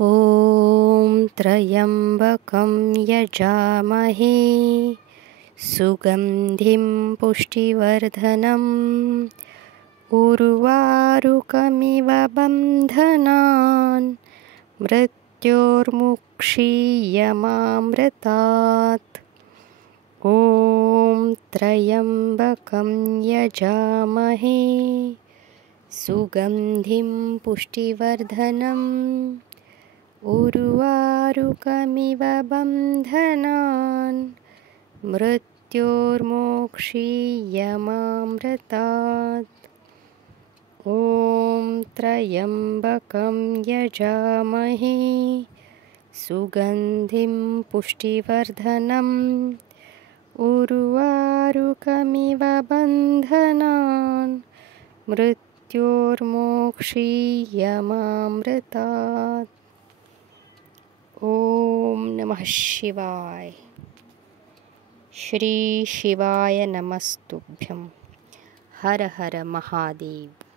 ॐ त्र्यम्बकं यजामहे सुगन्धिं पुष्टिवर्धनम् उर्वारुकमिव बन्धनान् मृत्योर्मुक्षीयमामृतात्। ॐ त्र्यम्बकं यजामहे सुगन्धिं पुष्टिवर्धनम् उर्वारुकमिव बन्धनान् मृत्योर्मोक्षीयमामृतात्। ॐ त्र्यम्बकं यजामहे सुगन्धिं पुष्टिवर्धनम् उर्वारुकमिव बन्धनान् मृत्योर्मोक्षीयमामृतात्। ॐ नमः शिवाय। श्री शिवाय नमस्तुभ्यं। हर हर महादेव।